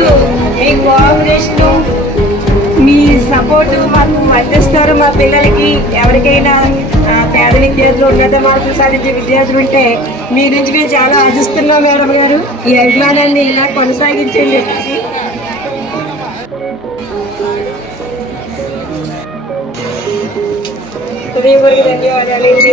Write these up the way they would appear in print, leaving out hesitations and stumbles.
మాకు మీ కోఆపరేషను, మీ సపోర్టు మాకు అందిస్తారు. మా పిల్లలకి ఎవరికైనా పేద విద్యార్థులు, ఉన్నత మార్కులు సాధించే విద్యార్థులు ఉంటే మీ నుంచి మేము చాలా ఆశిస్తున్నాం మేడం గారు. ఈ అభిమానాన్ని ఇలా కొనసాగించండి చెప్పేసి హృదయపూర్వక ధన్యవాదాలండి.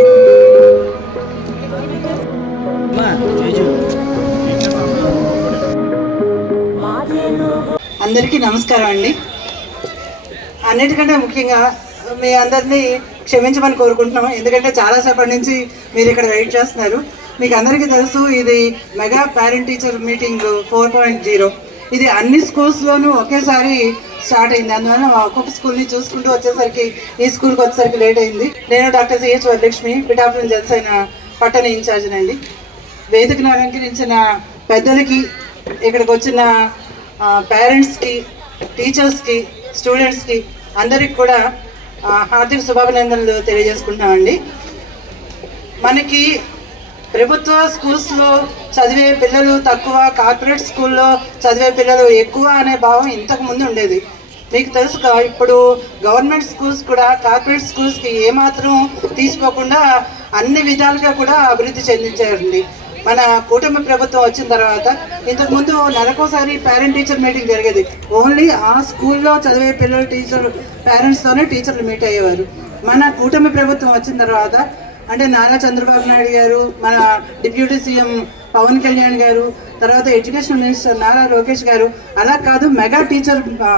అందరికీ నమస్కారం అండి. అన్నిటికంటే ముఖ్యంగా మీ అందరినీ క్షమించమని కోరుకుంటున్నాం. ఎందుకంటే చాలాసేపటి నుంచి మీరు ఇక్కడ వెయిట్ చేస్తున్నారు. మీకు అందరికీ తెలుసు, ఇది మెగా పేరెంట్ టీచర్ మీటింగ్ 4.0. ఇది అన్ని స్కూల్స్లోనూ ఒకేసారి స్టార్ట్ అయింది. అందువల్ల ఒక్కొక్క స్కూల్ని చూసుకుంటూ వచ్చేసరికి ఈ స్కూల్కి వచ్చేసరికి లేట్ అయింది. నేను డాక్టర్ సిహెచ్ వరలక్ష్మి, పిఠాపురం జనసేన పట్టణ ఇన్ఛార్జినండి. వేదికను అలంకరించిన పెద్దలకి, ఇక్కడికి వచ్చిన పేరెంట్స్కి, టీచర్స్కి, స్టూడెంట్స్కి అందరికి కూడా హార్దిక శుభాభినందనలు తెలియజేసుకుంటున్నామండి. మనకి ప్రభుత్వ స్కూల్స్లో చదివే పిల్లలు తక్కువ, కార్పొరేట్ స్కూల్లో చదివే పిల్లలు ఎక్కువ అనే భావం ఇంతకుముందు ఉండేది. మీకు తెలుసు, ఇప్పుడు గవర్నమెంట్ స్కూల్స్ కూడా కార్పొరేట్ స్కూల్స్కి ఏమాత్రం తీసుకోకుండా అన్ని విధాలుగా కూడా అభివృద్ధి చెందించారండి. మన కూటమి ప్రభుత్వం వచ్చిన తర్వాత ఇంతకుముందు నెలకోసారి పేరెంట్ టీచర్ మీటింగ్ జరిగేది. ఓన్లీ ఆ స్కూల్లో చదివే పిల్లలు పేరెంట్స్తోనే టీచర్లు మీట్ అయ్యేవారు. మన కూటమి ప్రభుత్వం వచ్చిన తర్వాత అంటే నారా చంద్రబాబు నాయుడు గారు, మన డిప్యూటీ సీఎం పవన్ కళ్యాణ్ గారు, తర్వాత ఎడ్యుకేషన్ మినిస్టర్ నారా లోకేష్ గారు, అలా కాదు మెగా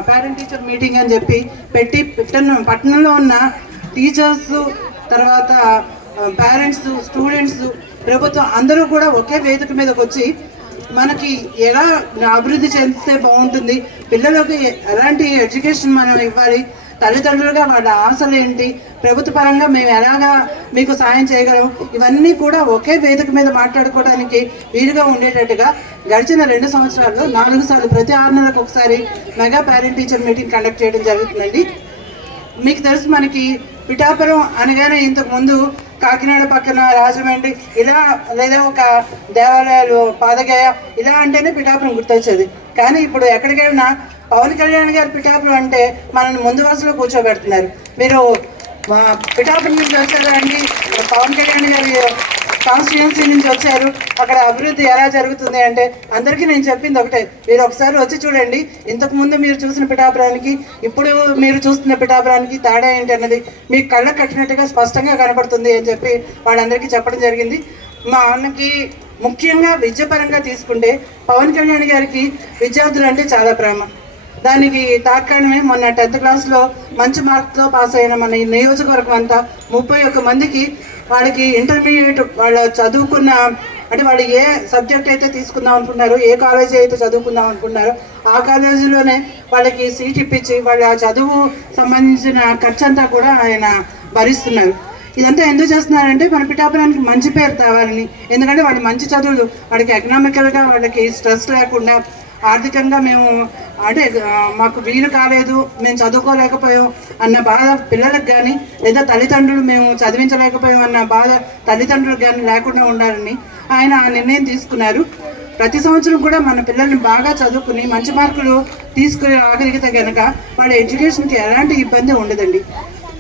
పేరెంట్ టీచర్ మీటింగ్ అని చెప్పి పెట్టి పట్టణంలో ఉన్న టీచర్స్, తర్వాత పేరెంట్స్, స్టూడెంట్స్, ప్రభుత్వం అందరూ కూడా ఒకే వేదిక మీదకి వచ్చి మనకి ఎలా అభివృద్ధి చెందితే బాగుంటుంది, పిల్లలకి ఎలాంటి ఎడ్యుకేషన్ మనం ఇవ్వాలి, తల్లిదండ్రులుగా వాళ్ళ ఆశలు ఏంటి, ప్రభుత్వ పరంగా మేము ఎలాగా మీకు సాయం చేయగలం, ఇవన్నీ కూడా ఒకే వేదిక మీద మాట్లాడుకోవడానికి వీలుగా ఉండేటట్టుగా గడిచిన 2 సంవత్సరాల్లో 4 సార్లు ప్రతి 6 నెలలకు ఒకసారి mega parent teacher meeting conduct చేయడం జరుగుతుందండి. మీకు తెలుసు, మనకి పిఠాపురం అనగానే ఇంతకుముందు కాకినాడ పక్కన రాజమండ్రి ఇలా, లేదా ఒక దేవాలయాలు, పాదగయ ఇలా అంటేనే పిఠాపురం గుర్తొచ్చేది. కానీ ఇప్పుడు ఎక్కడికైనా పవన్ కళ్యాణ్ గారు పిఠాపురం అంటే మనల్ని ముందు వరుసలో కూర్చోబెడుతున్నారు. మీరు పిఠాపురం నుంచి వచ్చారు అండి, పవన్ కళ్యాణ్ గారి కాన్స్టిట్యుయెన్సీ నుంచి వచ్చారు, అక్కడ అభివృద్ధి ఎలా జరుగుతుంది అంటే అందరికీ నేను చెప్పింది ఒకటే, మీరు ఒకసారి వచ్చి చూడండి. ఇంతకుముందు మీరు చూసిన పిఠాపురానికి ఇప్పుడు మీరు చూస్తున్న పిఠాపురానికి తేడా ఏంటి అన్నది మీకు కళ్ళకు కట్టినట్టుగా స్పష్టంగా కనపడుతుంది అని చెప్పి వాళ్ళందరికీ చెప్పడం జరిగింది. మా అన్నకి ముఖ్యంగా విద్యాపరంగా తీసుకుంటే పవన్ కళ్యాణ్ గారికి విద్యార్థులు అంటే చాలా ప్రేమ. దానికి తార్కాణమే మొన్న 10th క్లాస్లో మంచి మార్క్స్తో పాస్ అయిన మన ఈ నియోజకవర్గం అంతా 31 మందికి వాళ్ళకి ఇంటర్మీడియట్ వాళ్ళు చదువుకున్న, అంటే వాళ్ళు ఏ సబ్జెక్ట్ అయితే తీసుకుందాం అనుకున్నారో, ఏ కాలేజీ అయితే చదువుకుందాం అనుకున్నారో ఆ కాలేజీలోనే వాళ్ళకి సీట్ ఇప్పించి వాళ్ళ చదువు సంబంధించిన ఖర్చు అంతా కూడా ఆయన భరిస్తున్నారు. ఇదంతా ఎందుకు చేస్తున్నారంటే మన పిఠాపురానికి మంచి పేరు తేవాలని. ఎందుకంటే వాళ్ళు మంచి చదువులు, వాడికి ఎకనామికల్గా వాళ్ళకి స్ట్రెస్ లేకుండా, ఆర్థికంగా మేము అంటే మాకు వీలు కాలేదు, మేము చదువుకోలేకపోయాం అన్న బాధ పిల్లలకు కానీ, లేదా తల్లిదండ్రులు మేము చదివించలేకపోయాం అన్న బాధ తల్లిదండ్రులకు కానీ లేకుండా ఉండాలని ఆయన ఆ నిర్ణయం తీసుకున్నారు. ప్రతి సంవత్సరం కూడా మన పిల్లల్ని బాగా చదువుకుని మంచి మార్కులు తీసుకుని ఆఖరిగితే కనుక వాళ్ళ ఎడ్యుకేషన్కి ఎలాంటి ఇబ్బంది ఉండదండి.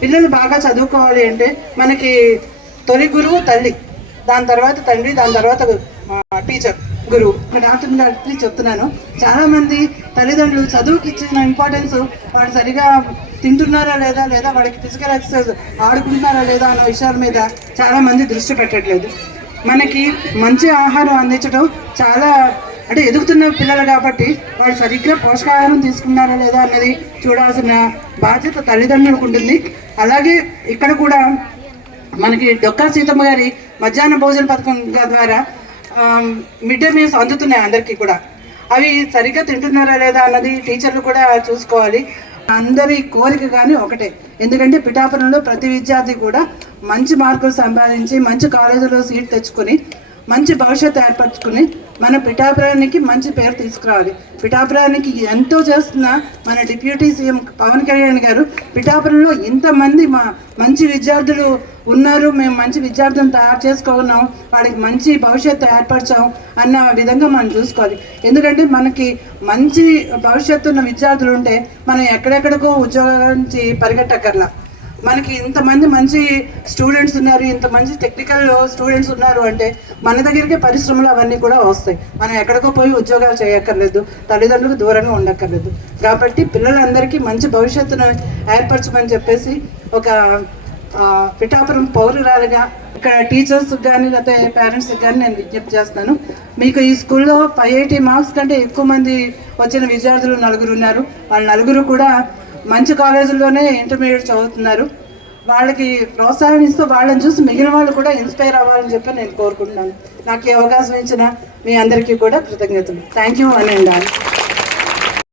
పిల్లలు బాగా చదువుకోవాలి అంటే మనకి తొలి గురువు తల్లి, దాని తర్వాత తండ్రి, దాని తర్వాత టీచర్, గురువు. డాక్టర్ గారికి చెప్తున్నాను, చాలామంది తల్లిదండ్రులు చదువుకి ఇచ్చిన ఇంపార్టెన్స్ వాడు సరిగా తింటున్నారా లేదా, లేదా వాడికి ఫిజికల్ ఎక్సర్సైజ్ ఆడుకుంటున్నారా లేదా అన్న విషయాల మీద చాలామంది దృష్టి పెట్టట్లేదు. మనకి మంచి ఆహారం అందించడం చాలా, అంటే ఎదుగుతున్న పిల్లలు కాబట్టి వాళ్ళు సరిగ్గా పోషకాహారం తీసుకున్నారా లేదా అన్నది చూడాల్సిన బాధ్యత తల్లిదండ్రులకు ఉంటుంది. అలాగే ఇక్కడ కూడా మనకి డొక్కా సీతమ్మ గారి మధ్యాహ్న భోజన పథకం ద్వారా మిడ్ డే మీల్స్ అందుతున్నాయి అందరికీ కూడా. అవి సరిగ్గా తింటున్నారా లేదా అన్నది టీచర్లు కూడా చూసుకోవాలి. అందరి కోరిక కానీ ఒకటే, ఎందుకంటే పిఠాపురంలో ప్రతి విద్యార్థి కూడా మంచి మార్కులు సంపాదించి మంచి కాలేజీలో సీట్ తెచ్చుకొని మంచి భవిష్యత్తు ఏర్పరచుకుని మన పిఠాపురానికి మంచి పేరు తీసుకురావాలి. పిఠాపురానికి ఎంతో చేస్తున్న మన డిప్యూటీ సీఎం పవన్ కళ్యాణ్ గారు పిఠాపురంలో ఇంతమంది మంచి విద్యార్థులు ఉన్నారు, మేము మంచి విద్యార్థులను తయారు చేసుకున్నాం, వాడికి మంచి భవిష్యత్తు ఏర్పరిచాం అన్న విధంగా మనం చూసుకోవాలి. ఎందుకంటే మనకి మంచి భవిష్యత్తు ఉన్న విద్యార్థులు ఉంటే మనం ఎక్కడెక్కడికో ఉద్యోగాల నుంచి పరిగెట్టక్కర్లా. మనకి ఇంతమంది మంచి స్టూడెంట్స్ ఉన్నారు, ఇంత మంచి టెక్నికల్ స్టూడెంట్స్ ఉన్నారు అంటే మన దగ్గరికి పరిశ్రమలు అవన్నీ కూడా వస్తాయి. మనం ఎక్కడికో పోయి ఉద్యోగాలు చేయక్కర్లేదు, తల్లిదండ్రులకు దూరంగా ఉండక్కర్లేదు. కాబట్టి పిల్లలందరికీ మంచి భవిష్యత్తును ఏర్పరచమని చెప్పేసి ఒక పిఠాపురం పౌరురాలుగా ఇక్కడ టీచర్స్కి కానీ లేకపోతే పేరెంట్స్కి కానీ నేను విజ్ఞప్తి చేస్తున్నాను. మీకు ఈ స్కూల్లో 580 మార్క్స్ కంటే ఎక్కువ మంది వచ్చిన విద్యార్థులు 4 ఉన్నారు. వాళ్ళ 4 కూడా మంచి కాలేజీల్లోనే ఇంటర్మీడియట్ చదువుతున్నారు. వాళ్ళకి ప్రోత్సాహం ఇస్తూ వాళ్ళని చూసి మిగిలిన వాళ్ళు కూడా ఇన్స్పైర్ అవ్వాలని చెప్పి నేను కోరుకుంటున్నాను. నాకు ఈ అవకాశం ఇచ్చిన మీ అందరికీ కూడా కృతజ్ఞతలు. థ్యాంక్ యూ అని ఉండాలి.